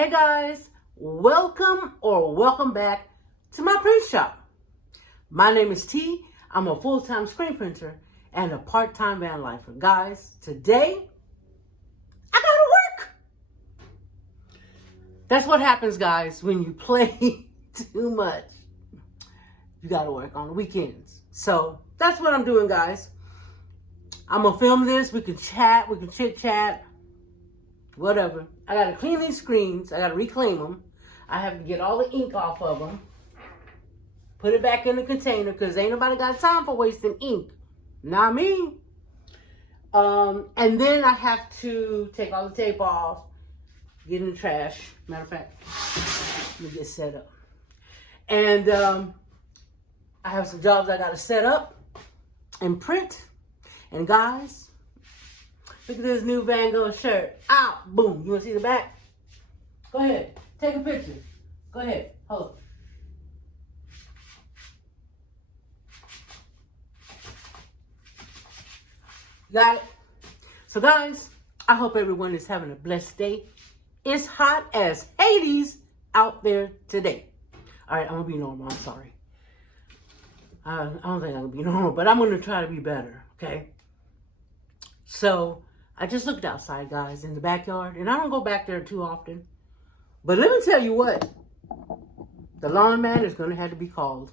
Hey guys, welcome back to my print shop. My name is T. I'm a full-time screen printer and a part-time van lifer. Guys, today I gotta work. That's what happens, guys, when you play too much. You gotta work on the weekends. So that's what I'm doing, guys. I'm gonna film this. We can chat, we can chit chat, whatever. I gotta clean these screens. I gotta reclaim them. I have to get all the ink off of them. Put it back in the container because ain't nobody got time for wasting ink. Not me. And then I have to take all the tape off, get in the trash. Matter of fact, let me get set up. And I have some jobs I gotta set up and print. And guys, look at this new VanGo shirt. Ow, boom. You wanna see the back? Go ahead, take a picture. Go ahead, hold up. Got it? So guys, I hope everyone is having a blessed day. It's hot as Hades out there today. All right, I'm gonna be normal, I'm sorry. I don't think I'm gonna be normal, but I'm gonna try to be better, okay? So, I just looked outside, guys, in the backyard, and I don't go back there too often. But let me tell you what, the lawn man is gonna have to be called.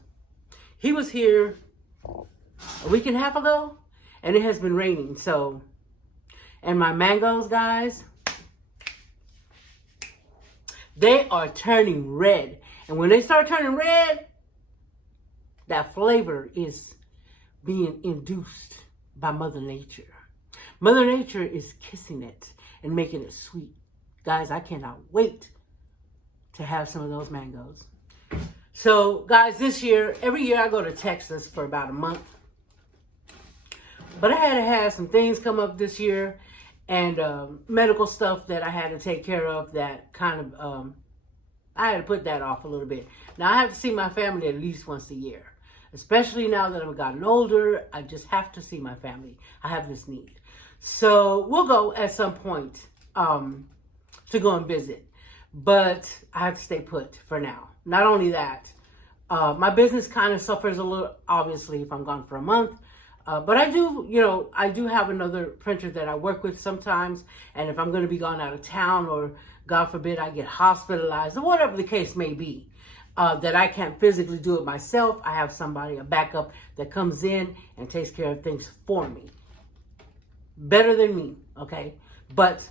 He was here a week and a half ago, and it has been raining, so, and my mangoes, guys, they are turning red. And when they start turning red, that flavor is being induced by Mother Nature. Mother Nature is kissing it and making it sweet. Guys, I cannot wait to have some of those mangoes. So, guys, this year, every year I go to Texas for about a month. But I had to have some things come up this year and medical stuff that I had to take care of that kind of, I had to put that off a little bit. Now, I have to see my family at least once a year. Especially now that I've gotten older, I just have to see my family. I have this need. So we'll go at some point to go and visit. But I have to stay put for now. Not only that, my business kind of suffers a little, obviously, if I'm gone for a month. But I do have another printer that I work with sometimes. And if I'm going to be gone out of town or, God forbid, I get hospitalized or whatever the case may be, that I can't physically do it myself, I have somebody, a backup, that comes in and takes care of things for me. Better than me, okay? But,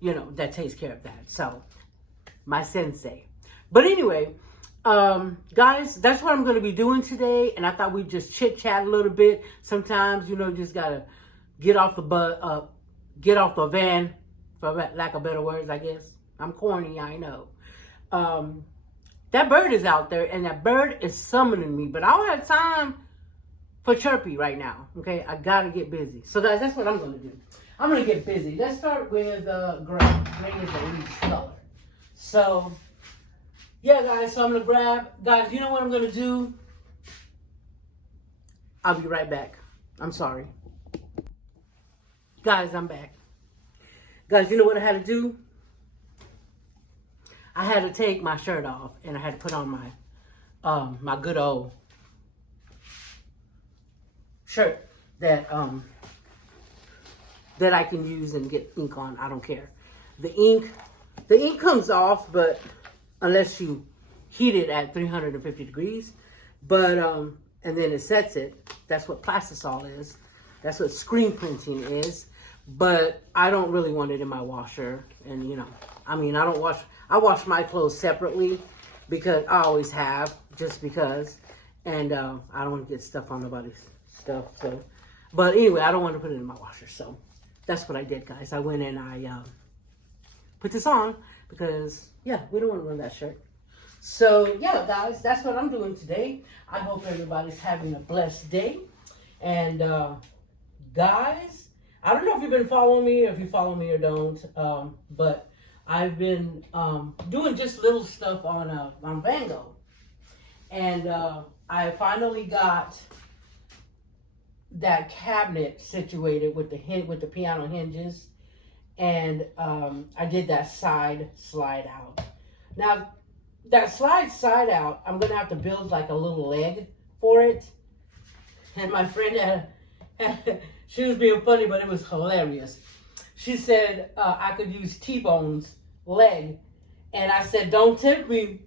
that takes care of that. So, my sensei. But anyway, guys, that's what I'm going to be doing today. And I thought we'd just chit-chat a little bit. Sometimes, just got to get off the van, for lack of better words, I guess. I'm corny, I know. That bird is out there, and that bird is summoning me. But I don't have time for chirpy right now, okay? I got to get busy. So, guys, that's what I'm going to do. I'm going to get busy. Let's start with gray. Gray is the least color. So, yeah, guys, so I'm going to grab. Guys, you know what I'm going to do? I'll be right back. I'm sorry. Guys, I'm back. Guys, you know what I had to do? I had to take my shirt off, and I had to put on my good old shirt that I can use and get ink on. I don't care. The ink comes off, but unless you heat it at 350 degrees, but and then it sets it. That's what plastisol is. That's what screen printing is. But I don't really want it in my washer, and I wash my clothes separately because I always have, just because. And I don't want to get stuff on nobody's stuff. So, but anyway, I don't want to put it in my washer. So that's what I did, guys. I went and I put this on because, yeah, we don't want to ruin that shirt. So, yeah, guys, that's what I'm doing today. I hope everybody's having a blessed day. And, guys, I don't know if you've been following me or if you follow me or don't, but I've been doing just little stuff on VanGo. And I finally got that cabinet situated with the piano hinges and I did that side slide out. Now, that side out, I'm going to have to build like a little leg for it. And my friend she was being funny, but it was hilarious. She said I could use T-Bone's leg. And I said, don't tempt me,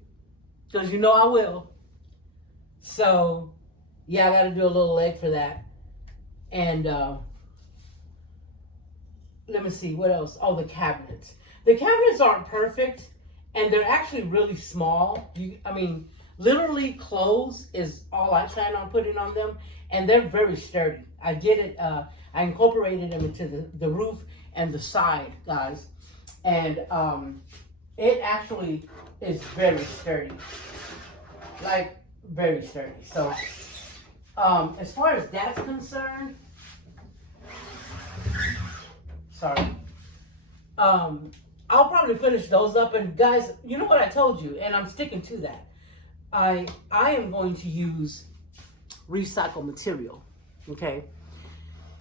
because you know I will. So, yeah, I got to do a little leg for that. And let me see, what else? Oh, the cabinets. The cabinets aren't perfect, and they're actually really small. Literally clothes is all I plan on putting on them, and they're very sturdy. I did it, I incorporated them into the roof and the side, guys. And it actually is very sturdy. Like, very sturdy. So, as far as that's concerned, sorry. I'll probably finish those up. And guys, you know what I told you, and I'm sticking to that. I am going to use recycled material, okay?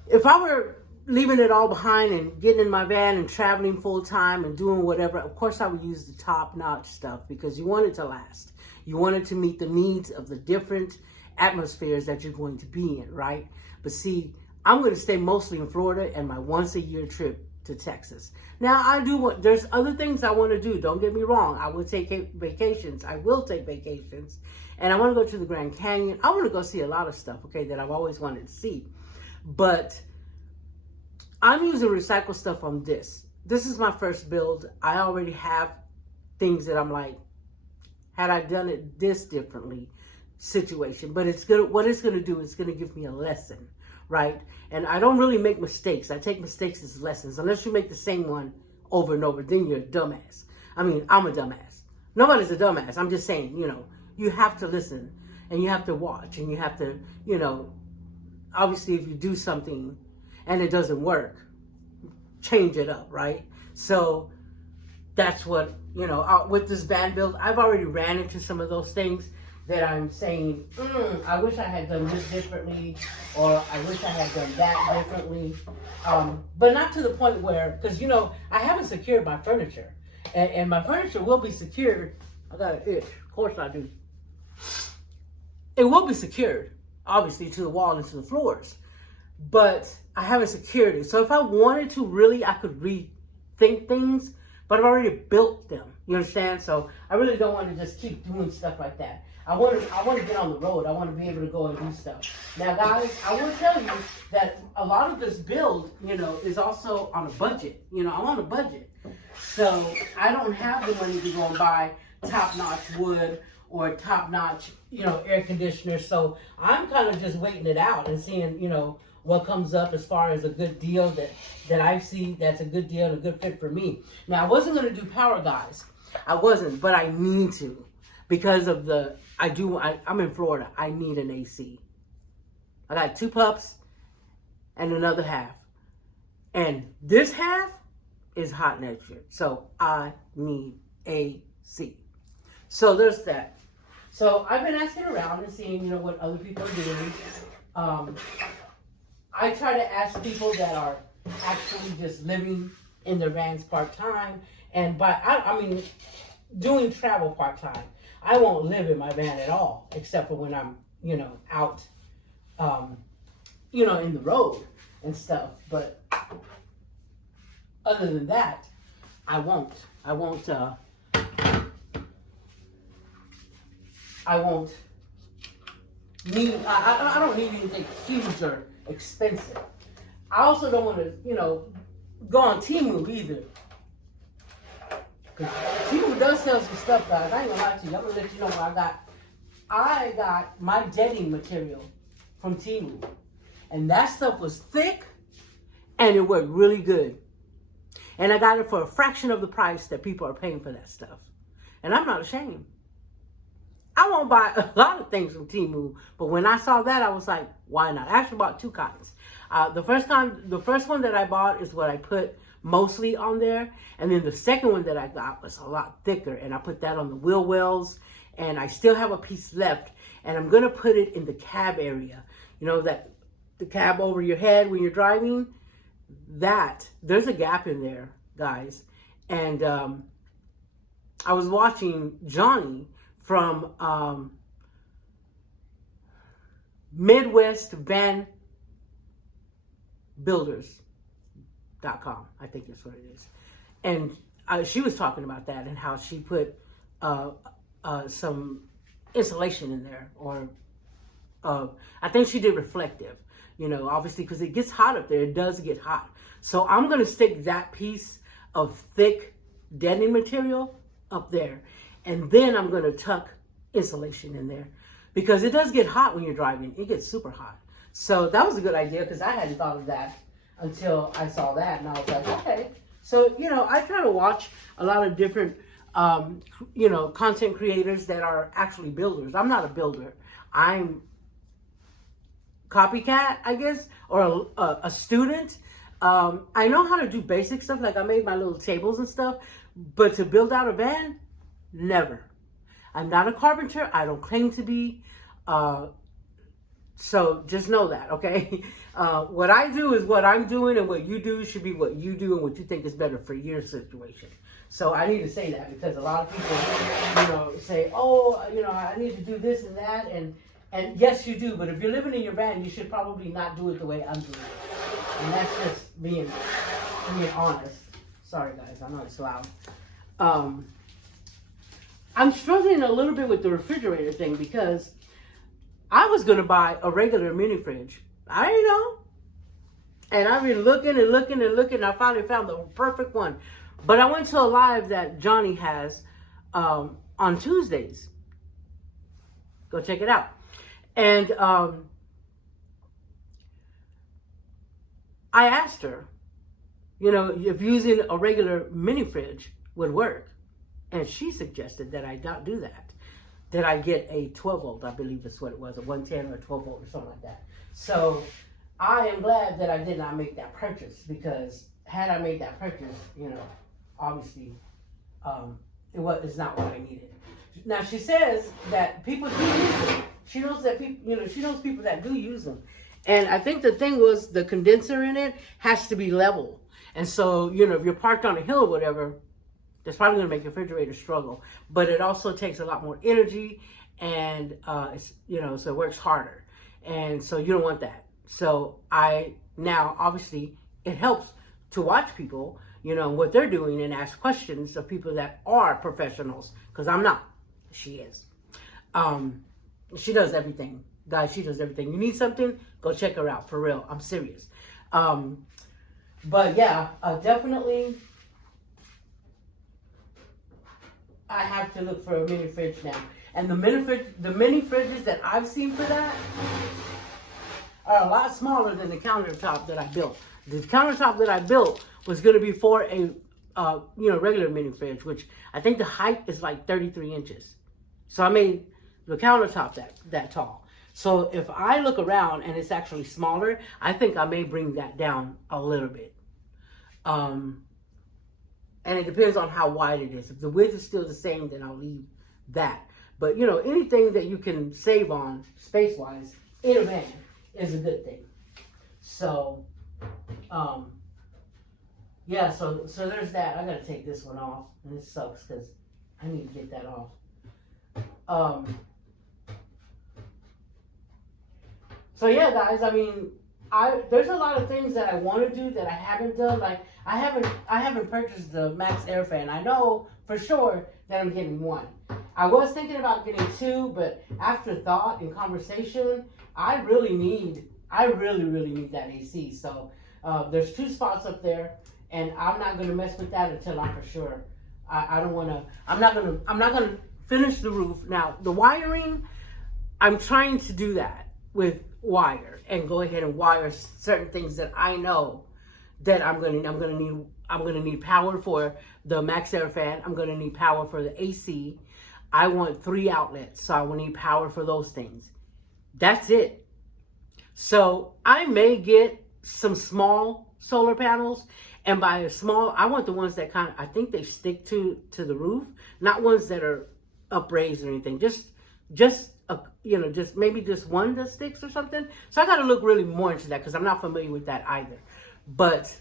If I were leaving it all behind and getting in my van and traveling full time and doing whatever, of course I would use the top-notch stuff, because you want it to last. You want it to meet the needs of the different atmospheres that you're going to be in, right? But see, I'm going to stay mostly in Florida and my once-a-year trip to Texas. Now, there's other things I want to do. Don't get me wrong. I will take vacations. I will take vacations. And I want to go to the Grand Canyon. I want to go see a lot of stuff, okay, that I've always wanted to see. But I'm using recycled stuff on this. This is my first build. I already have things that I'm like, had I done it this differently situation. But what it's going to do is going to give me a lesson, right? And I don't really make mistakes. I take mistakes as lessons. Unless you make the same one over and over, then you're a dumbass. I'm a dumbass. Nobody's a dumbass. I'm just saying, you have to listen and you have to watch and you have to, obviously if you do something and it doesn't work, change it up, right? So that's what, with this van build, I've already ran into some of those things that I'm saying, I wish I had done this differently, or I wish I had done that differently. But not to the point where, because, I haven't secured my furniture. And my furniture will be secured. I got an itch. Of course I do. It will be secured, obviously, to the wall and to the floors. But I haven't secured it. So if I wanted to, really, I could rethink things. But I've already built them. You understand? So I really don't want to just keep doing stuff like that. I want to get on the road. I want to be able to go and do stuff. Now, guys, I will tell you that a lot of this build, is also on a budget. I'm on a budget. So I don't have the money to go and buy top-notch wood or top-notch, air conditioner. So I'm kind of just waiting it out and seeing, what comes up as far as a good deal that I see that's a good deal and a good fit for me. Now, I wasn't going to do power, guys. I wasn't, but I need to. Because of I'm in Florida. I need an AC. I got 2 pups and another half. And this half is hot next year. So I need AC. So there's that. So I've been asking around and seeing, what other people are doing. I try to ask people that are actually just living in their vans part-time. And doing travel part-time. I won't live in my van at all, except for when I'm, out, in the road and stuff. But other than that, I won't need, I don't need anything huge or expensive. I also don't want to, go on Temu either. Temu does sell some stuff, guys. I ain't gonna lie to you. I'm gonna let you know what I got my jetting material from Temu. And that stuff was thick and it worked really good. And I got it for a fraction of the price that people are paying for that stuff. And I'm not ashamed. I won't buy a lot of things from Temu, but when I saw that, I was like, why not? I actually bought 2 kinds. The first one that I bought is what I put mostly on there, and then the second one that I got was a lot thicker, and I put that on the wheel wells, and I still have a piece left, and I'm gonna put it in the cab area. That the cab over your head when you're driving. That there's a gap in there guys. And I was watching Johnny from Midwest Van Builders.com. I think that's what it is. And she was talking about that and how she put some insulation in there, or I think she did reflective, obviously because it gets hot up there. It does get hot. So I'm going to stick that piece of thick deadening material up there. And then I'm going to tuck insulation in there because it does get hot when you're driving. It gets super hot. So that was a good idea because I hadn't thought of that until I saw that. And I was like, okay. So, I try to watch a lot of different, content creators that are actually builders. I'm not a builder. I'm copycat, I guess, or a student. I know how to do basic stuff. Like I made my little tables and stuff, but to build out a van, never. I'm not a carpenter. I don't claim to be. So just know that, okay? What I do is what I'm doing, and what you do should be what you do and what you think is better for your situation. So I need to say that because a lot of people, say, oh, I need to do this and that. And yes, you do. But if you're living in your van, you should probably not do it the way I'm doing it. And that's just being honest. Sorry, guys. I know it's loud. I'm struggling a little bit with the refrigerator thing because I was going to buy a regular mini fridge. I didn't know. And I've been looking and looking and looking. And I finally found the perfect one. But I went to a live that Johnny has on Tuesdays. Go check it out. And I asked her, if using a regular mini fridge would work. And she suggested that I not do that. That I get a 12 volt, I believe that's what it was, a 110 or a 12 volt or something like that. So I am glad that I did not make that purchase, because had I made that purchase, obviously it's not what I needed. Now she says that people do use them. She knows that people, she knows people that do use them. And I think the thing was the condenser in it has to be level. And so, if you're parked on a hill or whatever, that's probably going to make your refrigerator struggle. But it also takes a lot more energy, and so it works harder. And so you don't want that. So obviously it helps to watch people, what they're doing, and ask questions of people that are professionals, because I'm not. She is. She does everything. Guys, she does everything. You need something, go check her out, for real. I'm serious. But yeah, definitely I have to look for a mini fridge now. And the mini fridges that I've seen for that are a lot smaller than the countertop that I built. The countertop that I built was going to be for a regular mini fridge, which I think the height is like 33 inches. So I made the countertop that tall. So if I look around and it's actually smaller, I think I may bring that down a little bit. And it depends on how wide it is. If the width is still the same, then I'll leave that. But, anything that you can save on space-wise in a van is a good thing. So, yeah, so there's that. I got to take this one off. And it sucks because I need to get that off. So, yeah, guys, I mean, there's a lot of things that I want to do that I haven't done. Like I haven't purchased the Max Air Fan. I know for sure that I'm getting one. I was thinking about getting two, but after thought and conversation, I really need that AC. So there's 2 spots up there, and I'm not gonna mess with that until I'm for sure. I'm not gonna finish the roof. Now the wiring, I'm trying to do that with wire and go ahead and wire certain things that I know that I'm gonna need power for the Max Air Fan. I'm gonna need power for the AC. I want 3 outlets, so I will need power for those things. That's it. So I may get some small solar panels, and by a small, I want the ones that I think they stick to the roof, not ones that are upraised or anything. Just maybe just one that sticks or something. So I got to look really more into that because I'm not familiar with that either. But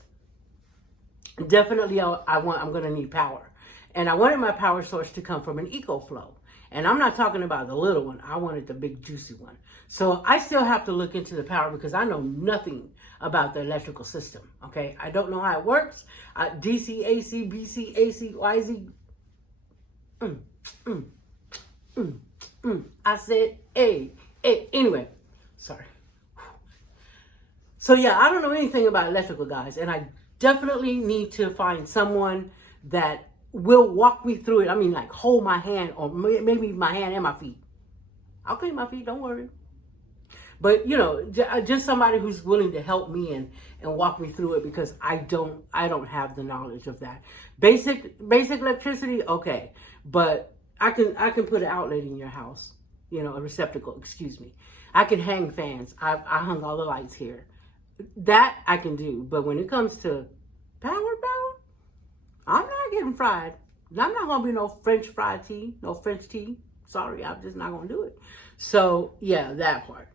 definitely I'm going to need power. And I wanted my power source to come from an EcoFlow. And I'm not talking about the little one. I wanted the big juicy one. So I still have to look into the power because I know nothing about the electrical system. Okay. I don't know how it works. DC, AC, BC, AC, YZ. I said, hey. Anyway, sorry. So yeah, I don't know anything about electrical, guys. And I definitely need to find someone that will walk me through it. I mean, like hold my hand, or maybe my hand and my feet. I'll clean my feet, don't worry. But you know, just somebody who's willing to help me and walk me through it, because I don't have the knowledge of that. Basic electricity, okay, but I can put an outlet in your house, you know, a receptacle. Excuse me. I can hang fans. I hung all the lights here. That I can do. But when it comes to power, I'm not getting fried. I'm not gonna be no French fried tea, no French tea. Sorry, I'm just not gonna do it. So yeah, that part.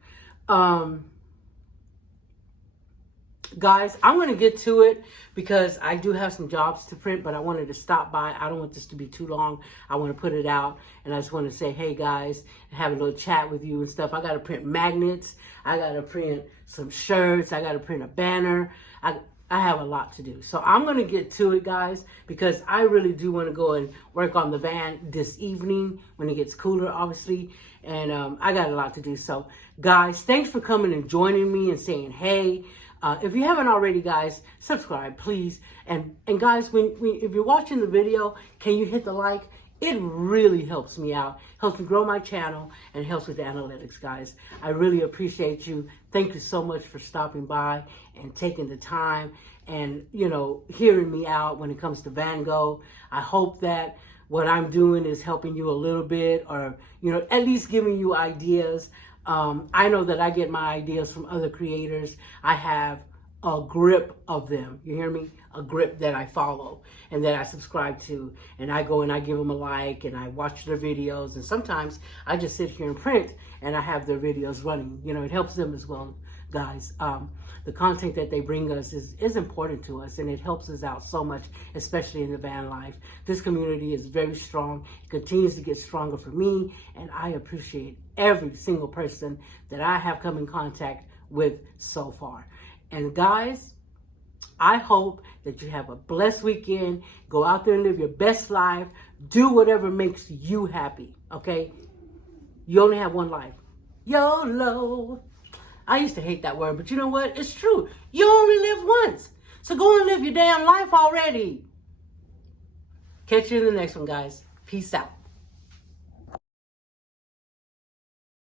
Guys, I'm going to get to it because I do have some jobs to print, but I wanted to stop by. I don't want this to be too long. I want to put it out, and I just want to say, hey guys, have a little chat with you and stuff. I got to print magnets. I got to print some shirts. I got to print a banner. I have a lot to do. So I'm going to get to it, guys, because I really do want to go and work on the van this evening when it gets cooler, obviously. And I got a lot to do. So, guys, thanks for coming and joining me and saying, hey. If you haven't already, guys, subscribe, please. And guys, if you're watching the video, can you hit the like? It really helps me out, helps me grow my channel, and helps with the analytics, guys. I really appreciate you. Thank you so much for stopping by and taking the time and, you know, hearing me out when it comes to VanGo. I hope that what I'm doing is helping you a little bit, or, you know, at least giving you ideas. I know that I get my ideas from other creators. I have a grip of them. You hear me? A grip that I follow and that I subscribe to. And I go and I give them a like and I watch their videos. And sometimes I just sit here and print and I have their videos running. You know, it helps them as well, guys. The content that they bring us is important to us, and it helps us out so much, especially in the van life. This community is very strong. It continues to get stronger for me, and I appreciate every single person that I have come in contact with so far. And guys, I hope that you have a blessed weekend. Go out there and live your best life. Do whatever makes you happy, okay? You only have one life. YOLO. I used to hate that word, but you know what? It's true. You only live once. So go and live your damn life already. Catch you in the next one, guys. Peace out.